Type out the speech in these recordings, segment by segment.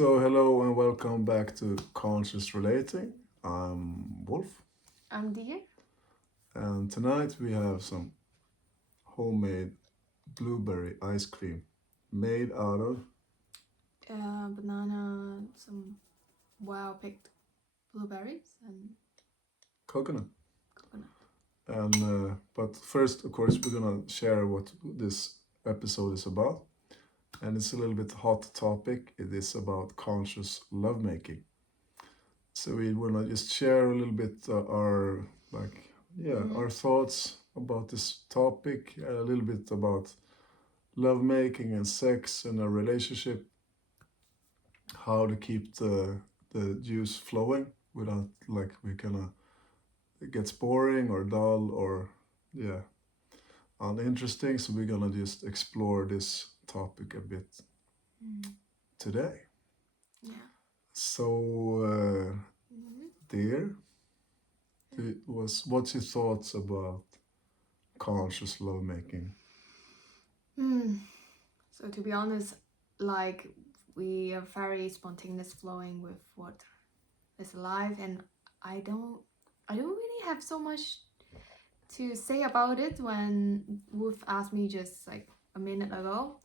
So, hello and welcome back to Conscious Relating. I'm Wolf, I'm Dear. and tonight we have some homemade blueberry ice cream made out of Banana, some wild picked blueberries, and coconut. coconut. But first, of course, we're gonna share what this episode is about, and it's a little bit hot topic. It is about conscious lovemaking. So we wanna just share a little bit our Mm-hmm. our thoughts about this topic, a little bit about lovemaking and sex and a relationship, how to keep the juice flowing without like we kind of it gets boring or dull or yeah uninteresting. So we're gonna just explore this topic a bit Mm. today. Yeah. So, Mm-hmm. dear, Yeah. what's your thoughts about conscious lovemaking? Hmm. So to be honest, like we are very spontaneous flowing with what is alive, and I don't, I don't really have so much to say about it when Wolf asked me just like a minute ago.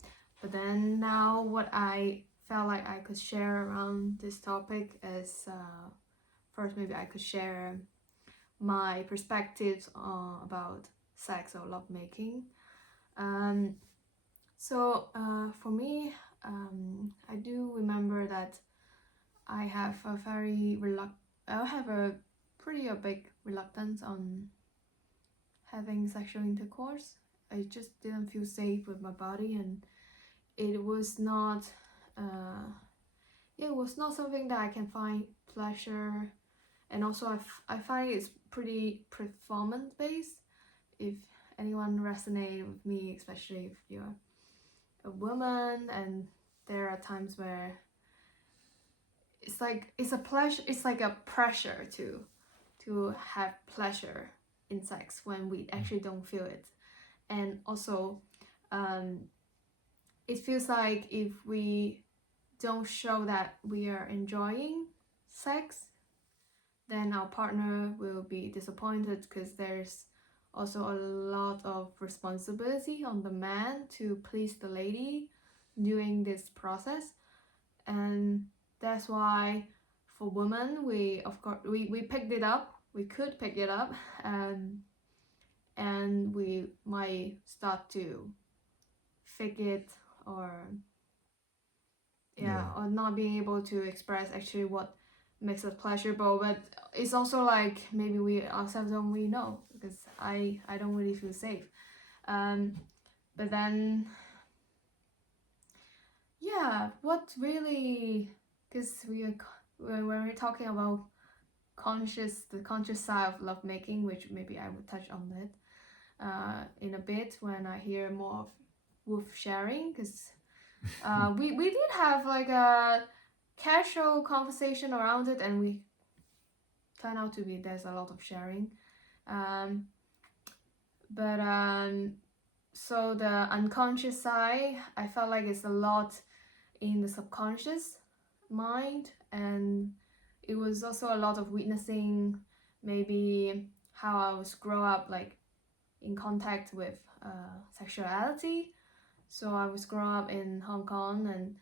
But then now, what I felt like I could share around this topic is first, maybe I could share my perspectives about sex or lovemaking. Um, for me, I do remember that I have a I have a pretty a big reluctance on having sexual intercourse. I just didn't feel safe with my body, and it was not. Uh, it was not something that I can find pleasure, and also I find it's pretty performance based. If anyone resonate with me, especially if you're a woman, and there are times where it's like it's a pleasure, it's like a pressure to have pleasure in sex when we actually don't feel it. And also um, it feels like if we don't show that we are enjoying sex, then our partner will be disappointed because there's also a lot of responsibility on the man to please the lady during this process. And that's why for women, we of course we picked it up, we could pick it up, and we might start to fake it, or yeah, Yeah, or not being able to express actually what makes us pleasurable. But it's also like maybe we ourselves don't really know, because I don't really feel safe. um but then yeah, what really, because when we're talking about the conscious side of lovemaking, which maybe I would touch on that in a bit when I hear more of Wolf sharing, because we did have like a casual conversation around it, and we turned out to be there's a lot of sharing. Um, but so the unconscious side, I felt like it's a lot in the subconscious mind, and it was also a lot of witnessing maybe how I was grow up like in contact with sexuality. So I was grown up in Hong Kong, and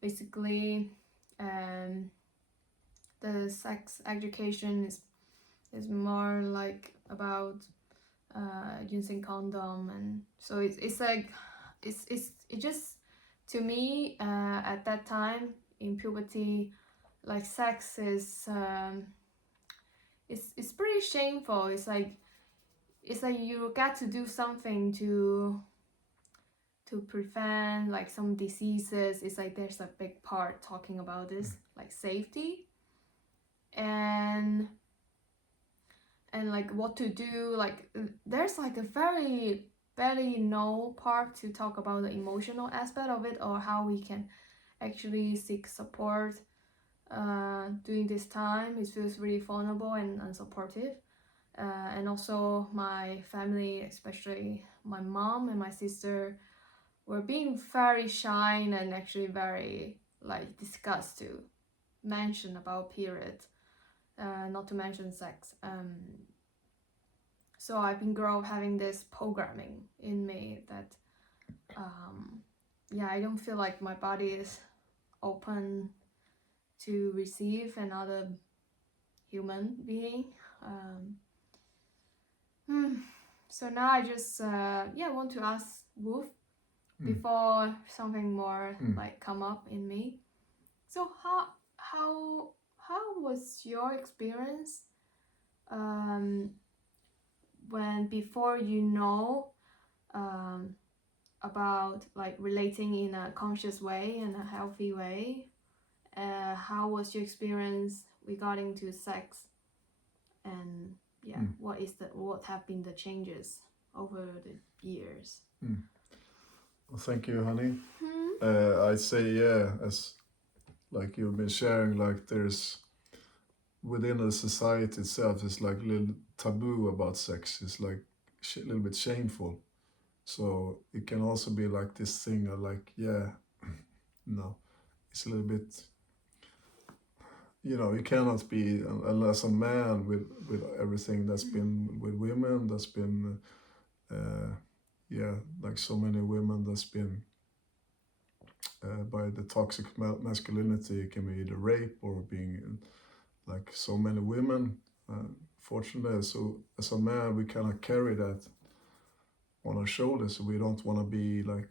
basically um, the sex education is more like about using condom, and so it's like it just, to me at that time in puberty, like sex is it's pretty shameful. It's like you got to do something to prevent like some diseases. It's like there's a big part talking about this, like safety, and like what to do. Like there's like a very barely no part to talk about the emotional aspect of it, or how we can actually seek support during this time. It feels really vulnerable and unsupportive. And also my family, especially my mom and my sister, were being very shy and actually very like discuss to mention about period, not to mention sex. So I've been grow having this programming in me that I don't feel like my body is open to receive another human being. So now I just want to ask Wolf before something more like come up in me. So how was your experience when before you know about like relating in a conscious way and a healthy way? How was your experience regarding to sex? And what have been the changes over the years? Well, thank you, honey. I'd say as like you've been sharing, like there's within the society itself, it's like a little taboo about sex. It's like a little bit shameful. So it can also be like this thing of like, no, it's a little bit, you cannot be, unless a man with everything that's been with women, that's been, like so many women that's been by the toxic masculinity, it can be either rape or being like so many women. Fortunately, so as a man, we cannot carry that on our shoulders. So we don't want to be like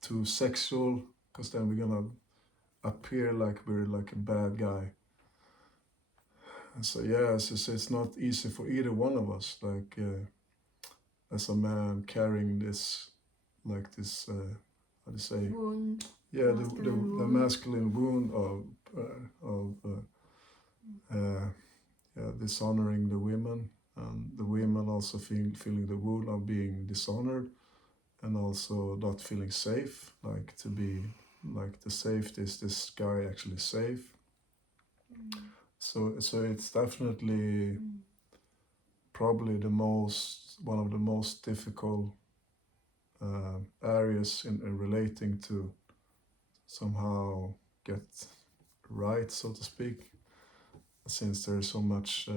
too sexual, because then we're gonna appear like we're like a bad guy. And so it's not easy for either one of us. Like as a man carrying this, like this, how do you say? Wound. The masculine wound of dishonoring the women, and the women also feeling the wound of being dishonored, and also not feeling safe, like to be like the safety, is this guy actually safe? So it's definitely probably one of the most difficult areas in relating to somehow get right, so to speak, since there's so much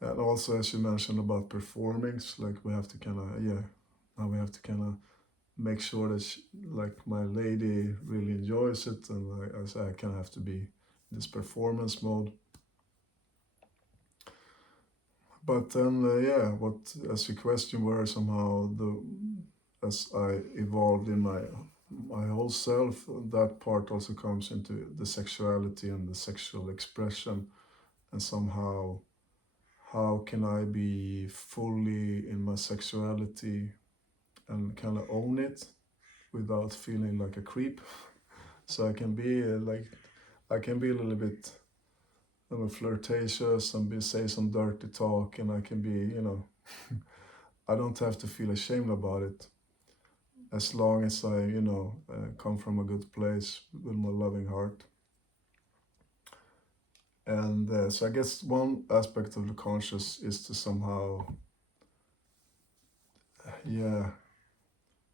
and also, as you mentioned about performings, like we have to kind of now we have to kind of make sure that like my lady really enjoys it, and I kind of have to be in this performance mode. But then what, as your question were, somehow as I evolved in my whole self, that part also comes into the sexuality and the sexual expression, and somehow how can I be fully in my sexuality and kind of own it without feeling like a creep. So I can be I can be a little bit flirtatious and say some dirty talk, and I can be, I don't have to feel ashamed about it, as long as I, come from a good place with my loving heart. And so I guess one aspect of the conscious is to somehow,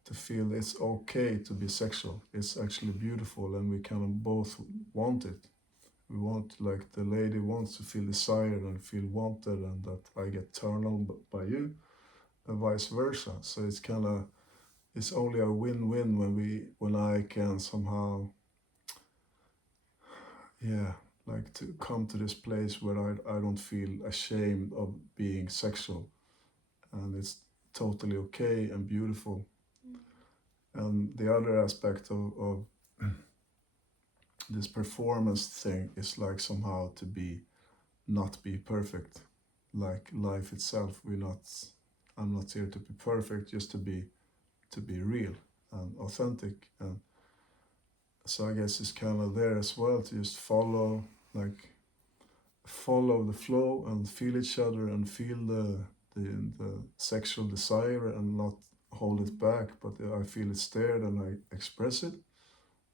to feel it's okay to be sexual. It's actually beautiful, and we kind of both want it. We want, like the lady wants to feel desired and feel wanted, and that I get turned on by you, and vice versa. So it's kind of, it's only a win-win when I can somehow, like to come to this place where I don't feel ashamed of being sexual, and it's totally okay and beautiful. And the other aspect of this performance thing is like somehow to not be perfect, like life itself. I'm not here to be perfect, just to be real and authentic. And so I guess it's kind of there as well, to just follow the flow and feel each other and feel the sexual desire and not hold it back, but I feel it's there and I express it.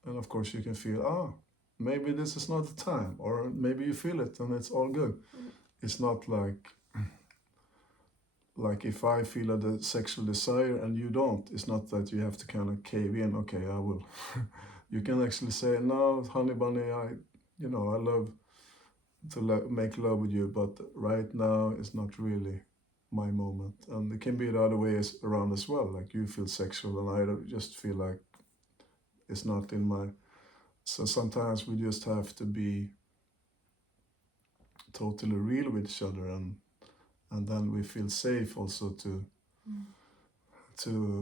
And of course you can feel, maybe this is not the time, or maybe you feel it and it's all good. It's not like if I feel the sexual desire and you don't, it's not that you have to kind of cave in, okay, I will You can actually say, no, honey bunny, I love to make love with you, but right now it's not really my moment. And it can be the other way around as well. Like you feel sexual and just feel like it's not in my. So sometimes we just have to be totally real with each other, and then we feel safe also to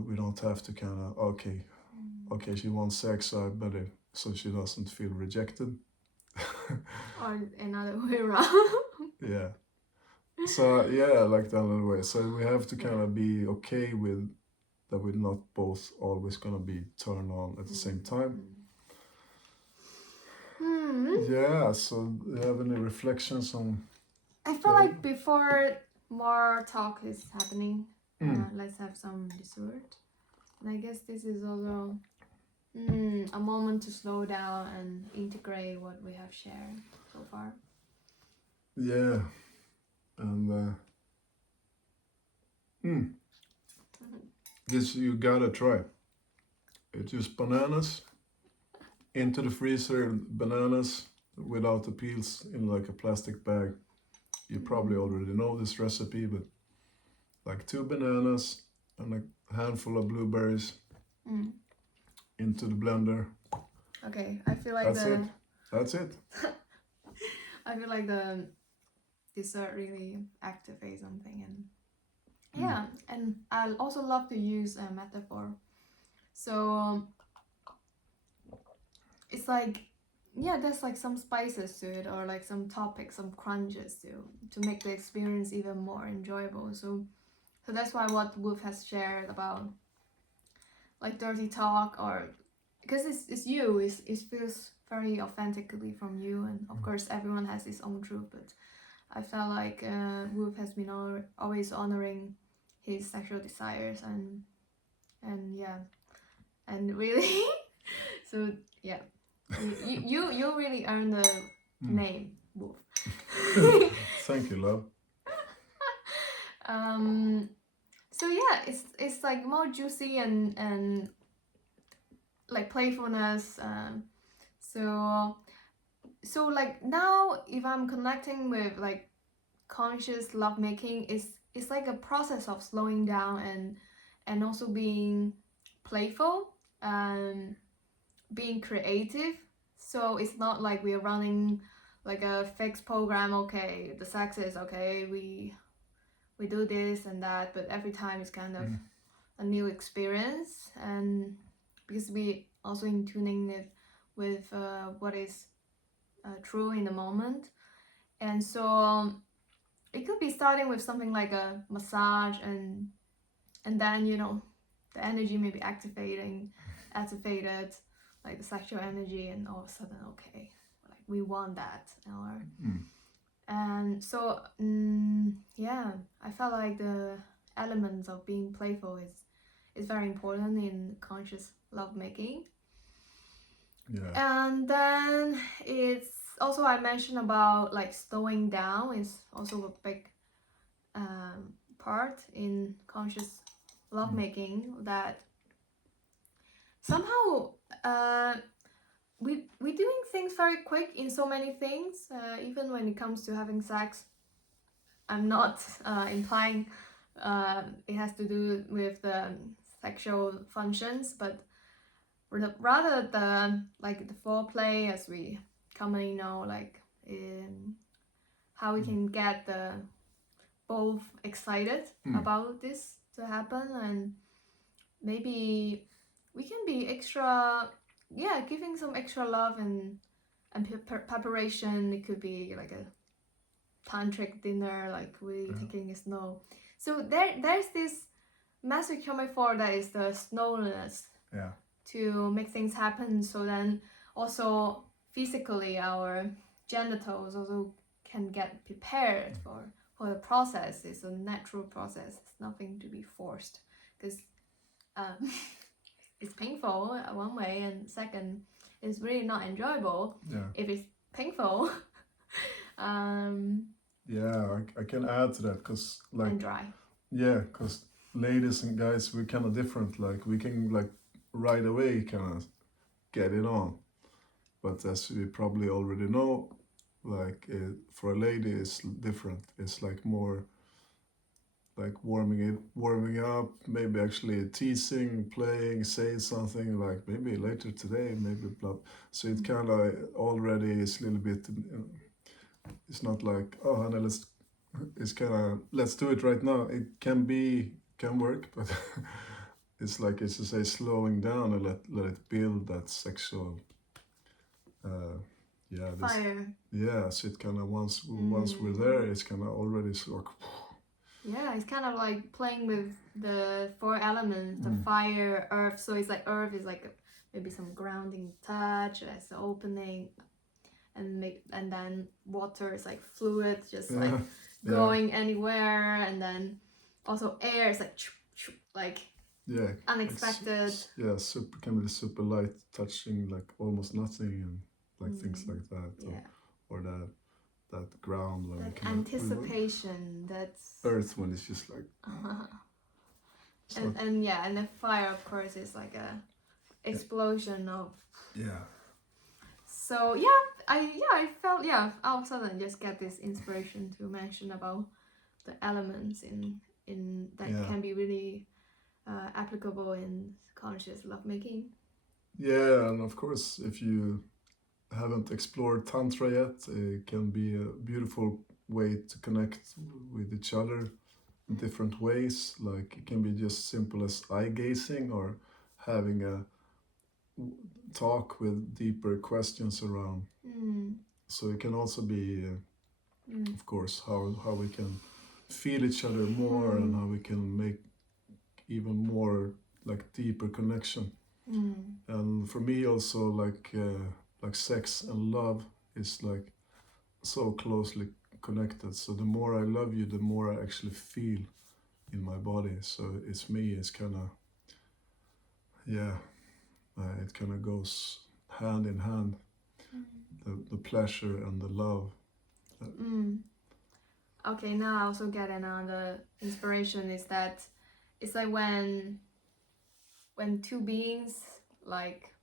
we don't have to kind of okay, she wants sex, so I better, so she doesn't feel rejected. Or another way around. Yeah. So yeah, like the other way. So we have to kind of be okay with that we're not both always gonna be turned on at the same time. Yeah. So do you have any reflections on? I feel like before more talk is happening, let's have some dessert. And I guess this is also a moment to slow down and integrate what we have shared so far. Yeah. And this you gotta try. It's just bananas into the freezer, bananas without the peels in like a plastic bag. You probably already know this recipe, but like 2 bananas and a handful of blueberries into the blender. Okay, I feel like That's it. I feel like the dessert really activates something, and yeah, and I also love to use a metaphor. So it's like, yeah, there's like some spices to it, or like some topics, some crunches to make the experience even more enjoyable. So that's why what Wolf has shared about like dirty talk, or because it's you, it feels very authentically from you, and of course everyone has his own truth, but I felt like Wolf has been always honoring his sexual desires, and yeah, and really so yeah, you really earned the name Wolf. Thank you, love. So yeah, it's like more juicy and like playfulness. So like now, if I'm connecting with like conscious lovemaking, it's like a process of slowing down and also being playful and being creative. So it's not like we're running like a fixed program. Okay, the sex is okay. We do this and that, but every time it's kind of a new experience, and because we also in tuning with what is true in the moment. And so it could be starting with something like a massage, and then the energy may be activated, like the sexual energy, and all of a sudden, okay, like we want that, or and so yeah, I felt like the elements of being playful is very important in conscious lovemaking. Yeah. And then it's also, I mentioned about like slowing down is also a big part in conscious lovemaking, that somehow we doing things very quick in so many things, even when it comes to having sex. I'm not implying it has to do with the sexual functions, but rather the like the foreplay, as we commonly know, like how we can get the both excited about this to happen, and maybe we can be extra, giving some extra love and preparation. It could be like a tantric dinner, like we taking a snow. So there's this message coming forward, that is the slowness to make things happen. So then also physically our genitals also can get prepared for the process. It's a natural process. It's nothing to be forced, because it's painful one way, and second, it's really not enjoyable if it's painful. Yeah, I can add to that, because like And dry. Yeah, because ladies and guys, we're kind of different. Like we can like right away kind of get it on. But as we probably already know, like for a lady, it's different. It's like more like warming up, maybe actually teasing, playing, saying something like maybe later today, maybe blah. So it kind of already is a little bit. It's not like, oh honey, let's. It's kind of, let's do it right now. It can work, but it's like, it's to say, slowing down and let it build that sexual. Yeah, this, Fire. yeah. So it kind of once we're there, it's kind of already sort of. Yeah, it's kind of like playing with the four elements, the fire, earth. So it's like earth is like maybe some grounding touch as the opening, and then water is like fluid, just like going anywhere, and then also air is like yeah, unexpected. Yeah, super can be super light, touching like almost nothing, and like things like that. Yeah. Or that ground when That anticipation, that's earth when it's just like. and the fire, of course, is like a explosion of. Yeah. So I felt all of a sudden just get this inspiration to mention about the elements in that can be really applicable in conscious lovemaking. Yeah, and of course, if you haven't explored Tantra yet, it can be a beautiful way to connect with each other in different ways. Like it can be just simple as eye gazing or having a talk with deeper questions around. So it can also be, of course, how we can feel each other more and how we can make even more like deeper connection. And for me also like sex and love is like so closely connected. So the more I love you, the more I actually feel in my body. So it's me. It's kind of it kind of goes hand in hand. The pleasure and the love. Okay, now I also get another inspiration is that it's like when two beings like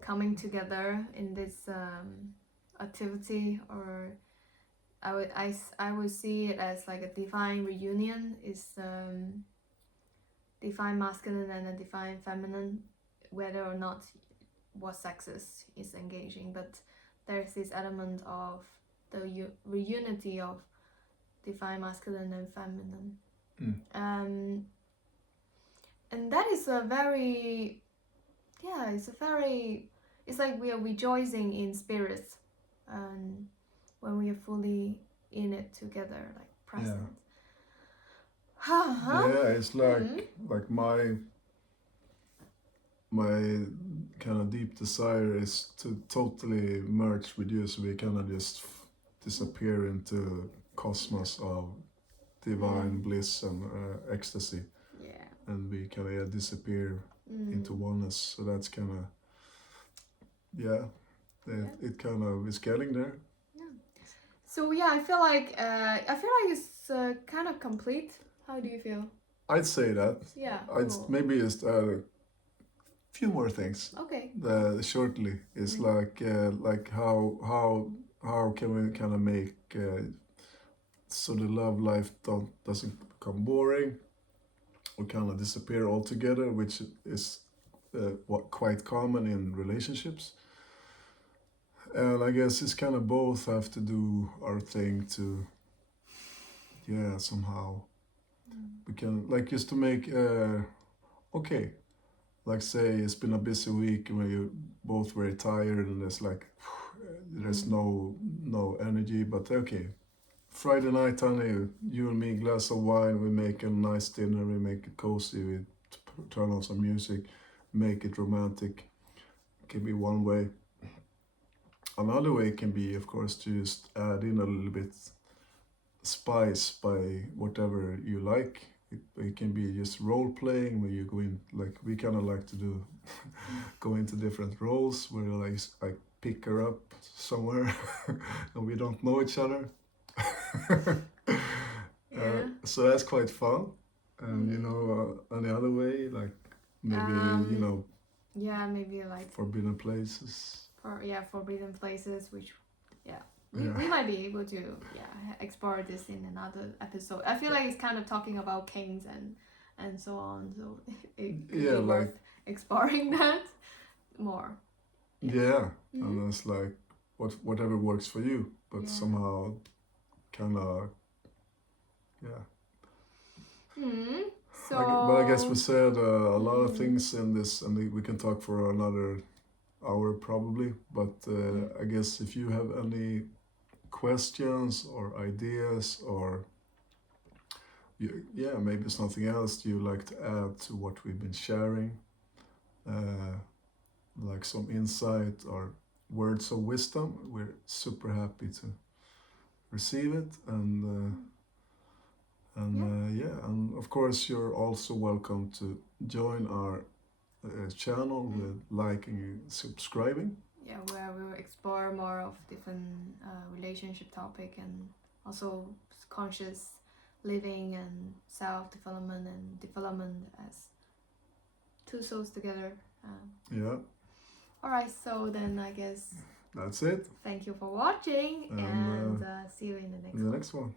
coming together in this activity, or I would see it as like a divine reunion, is divine masculine and a divine feminine, whether or not what sexes is engaging, but there's this element of the reunity of divine masculine and feminine. And that is a very it's like we are rejoicing in spirits, and when we are fully in it together, like present. Yeah, it's like my kind of deep desire is to totally merge with you, so we kind of just disappear into cosmos of divine bliss and ecstasy. Yeah. And we kind of disappear into oneness. So that's kind of it kind of is getting there. Yeah. So I feel like it's kind of complete. How do you feel? I'd say that. Yeah. I'd maybe just add a few more things. Okay. Shortly is like how can we kind of make so the love life doesn't become boring or kind of disappear altogether, which is quite common in relationships. And I guess it's kind of both have to do our thing to somehow we can like just to make okay, like say it's been a busy week when you're both very tired and there's like there's no energy, but okay, Friday night, honey, you and me, glass of wine, we make a nice dinner, we make it cozy, we turn on some music, make it romantic. It can be one way. Another way can be, of course, to just add in a little bit spice by whatever you like. It can be just role playing where you go in, like we kind of like to do, go into different roles where like I pick her up somewhere and we don't know each other. So that's quite fun. And any other way, like maybe Yeah, maybe like forbidden places. forbidden places, which we Yeah. might be able to explore this in another episode. I feel like it's kind of talking about kings and so on, so it could Yeah, be like worth exploring that more. yeah, Mhm. and it's like whatever works for you, but Yeah. somehow kind of yeah. So But I guess we said a lot of things in this, and we can talk for another hour probably. But I guess if you have any questions or ideas, or maybe something else you like to add to what we've been sharing, like some insight or words of wisdom, we're super happy to receive it. And of course you're also welcome to join our channel with liking and subscribing. Yeah, where we will explore more of different relationship topic, and also conscious living and self-development and development as two souls together. Yeah, Alright, so then I guess that's it. thank you for watching, and see you in the next one. Next one.